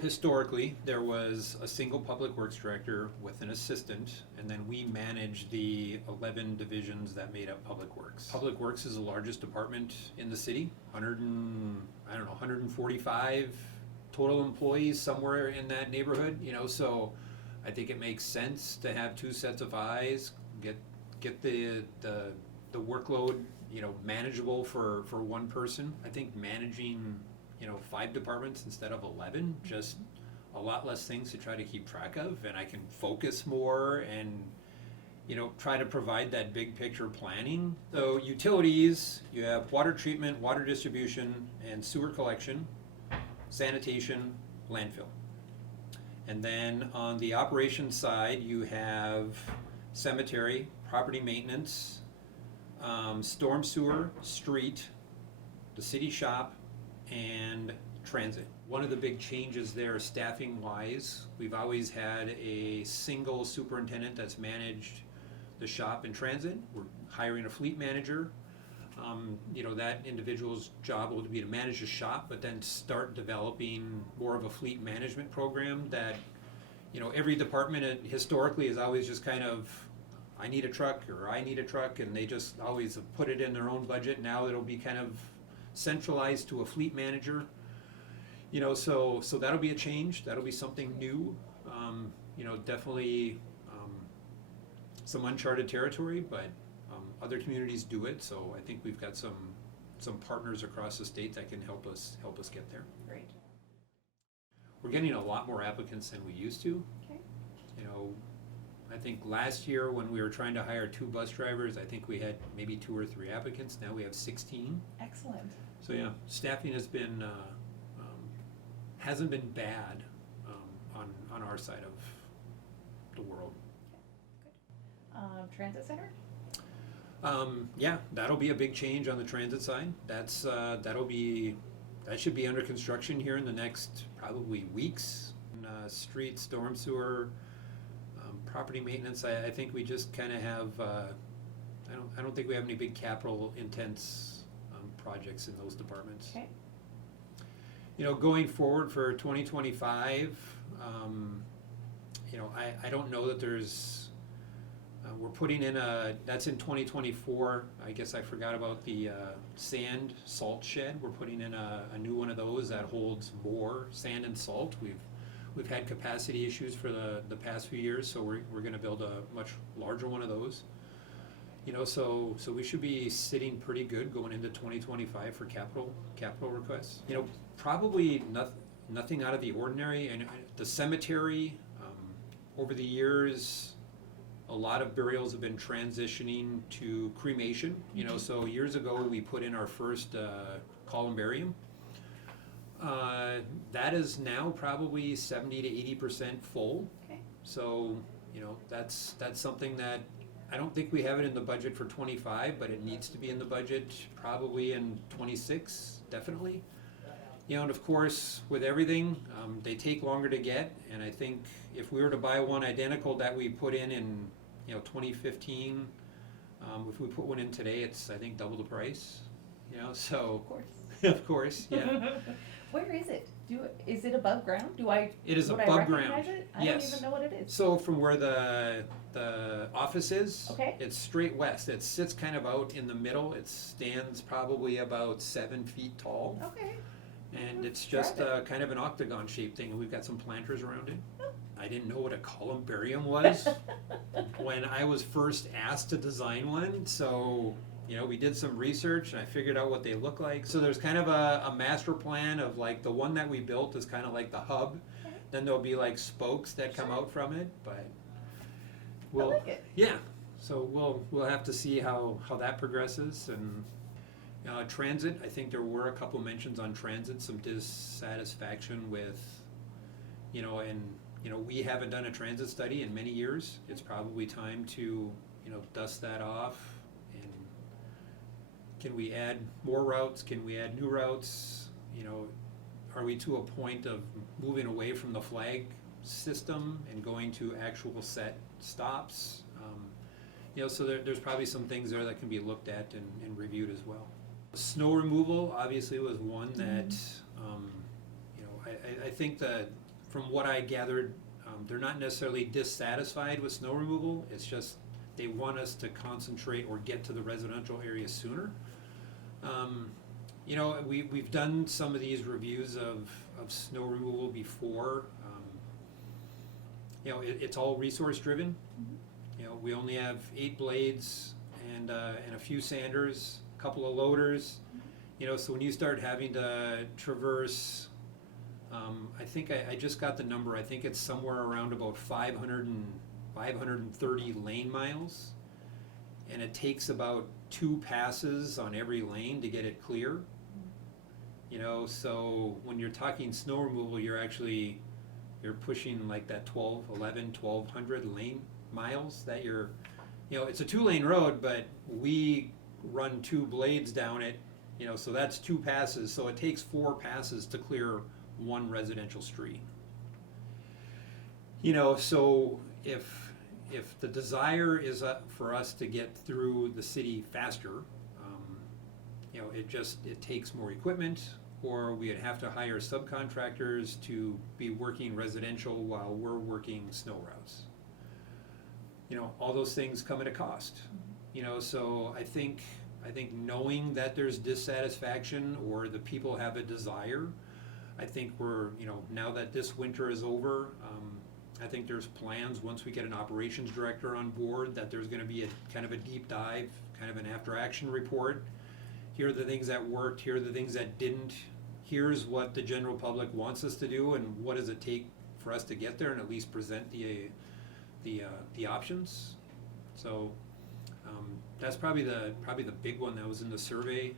Historically, there was a single public works director with an assistant, and then we managed the 11 divisions that made up public works. Public works is the largest department in the city, 145 total employees, somewhere in that neighborhood, so I think it makes sense to have two sets of eyes, get the workload, manageable for one person. I think managing 5 departments instead of 11, just a lot less things to try to keep track of, and I can focus more and try to provide that big picture planning. So utilities, you have water treatment, water distribution, and sewer collection, sanitation, landfill. And then on the operations side, you have cemetery, property maintenance, storm sewer, street, the city shop, and transit. One of the big changes there, staffing wise, we've always had a single superintendent that's managed the shop and transit. We're hiring a fleet manager. That individual's job will be to manage the shop, but then start developing more of a fleet management program that, every department historically is always just kind of, I need a truck, and they just always have put it in their own budget. Now it'll be kind of centralized to a fleet manager, so that'll be a change. That'll be something new. Definitely some uncharted territory, but other communities do it. So I think we've got some partners across the state that can help us get there. Great. We're getting a lot more applicants than we used to. Okay. I think last year when we were trying to hire 2 bus drivers, I think we had maybe 2 or 3 applicants. Now we have 16. Excellent. So yeah, staffing has been hasn't been bad on our side of the world. Good. Transit center? Yeah, that'll be a big change on the transit side. That should be under construction here in the next probably weeks. Street, storm sewer, property maintenance. I think we just kind of have. I don't think we have any big capital intense projects in those departments. Okay. Going forward for 2025, I don't know that there's. We're putting in that's in 2024. I guess I forgot about the sand salt shed. We're putting in a new one of those that holds more sand and salt. We've had capacity issues for the past few years, so we're going to build a much larger one of those. So we should be sitting pretty good going into 2025 for capital requests. Probably nothing out of the ordinary. And the cemetery, over the years, a lot of burials have been transitioning to cremation. So years ago we put in our first columbarium. That is now probably 70 to 80% full. Okay. So that's something that I don't think we have it in the budget for 25, but it needs to be in the budget probably in 26, definitely. And of course, with everything, they take longer to get, and I think if we were to buy one identical that we put in 2015, if we put one in today, it's I think double the price. So Of course. of course, yeah. Where is it? Is it above ground? It is would above I ground. recognize it? I Yes. don't even know what it is. So from where the office is, Okay. it's straight west. It sits kind of out in the middle. It stands probably about 7 feet tall, Okay. and it's Drive just it. kind of an octagon shaped thing. And we've got some planters around it. I didn't know what a columbarium was when I was first asked to design one. So we did some research and I figured out what they look like. So there's kind of a master plan of like the one that we built is kind of like the hub. Okay. Then there'll be like spokes that come out from it, but I like it. yeah. So we'll have to see how that progresses. And transit, I think there were a couple mentions on transit, some dissatisfaction with, and we haven't done a transit study in many years. It's probably time to dust that off. And can we add more routes? Can we add new routes? Are we to a point of moving away from the flag system and going to actual set stops? So there's probably some things there that can be looked at and reviewed as well. Snow removal obviously was one that, I think that from what I gathered, they're not necessarily dissatisfied with snow removal, it's just they want us to concentrate or get to the residential area sooner. You know, we've done some of these reviews of snow removal before. You know, it's all resource driven. You know, we only have 8 blades and a few sanders, a couple of loaders. You know, so when you start having to traverse, I think I just got the number, I think it's somewhere around about 530 lane miles. And it takes about 2 passes on every lane to get it clear. You know, so when you're talking snow removal, you're pushing like that 1,200 lane miles that you know, it's a 2-lane road, but we run 2 blades down it, you know, so that's 2 passes, so it takes 4 passes to clear 1 residential street. You know, so if the desire is for us to get through the city faster, you know, it takes more equipment, or we'd have to hire subcontractors to be working residential while we're working snow routes. You know, all those things come at a cost. You know, so I think knowing that there's dissatisfaction or the people have a desire, I think we're, you know, now that this winter is over, I think there's plans, once we get an operations director on board, that there's gonna be a kind of a deep dive, kind of an after-action report. Here are the things that worked, here are the things that didn't, here's what the general public wants us to do, and what does it take for us to get there, and at least present the options. So that's probably the big one that was in the survey.